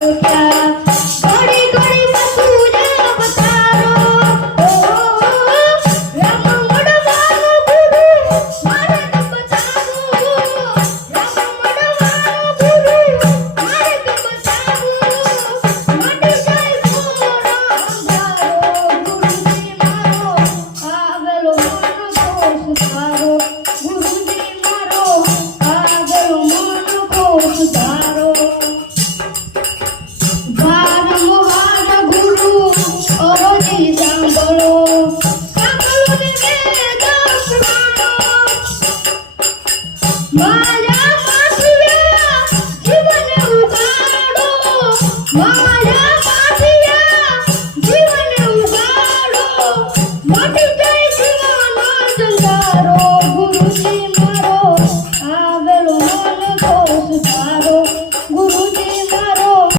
घडी घडी तुझे अवतारो राम मडवानो गुरु मारे बचावो राम मडवानो गुरु मारे बचावो मटी जाय मोरा अंधारो गुरुजी मारो आगलो मन को सुधारो गुरुजी मारो आगलो मन को सुधारो सांभळो सांभळून वेद पुराणो माझ्या मातृया जीवन उगाडो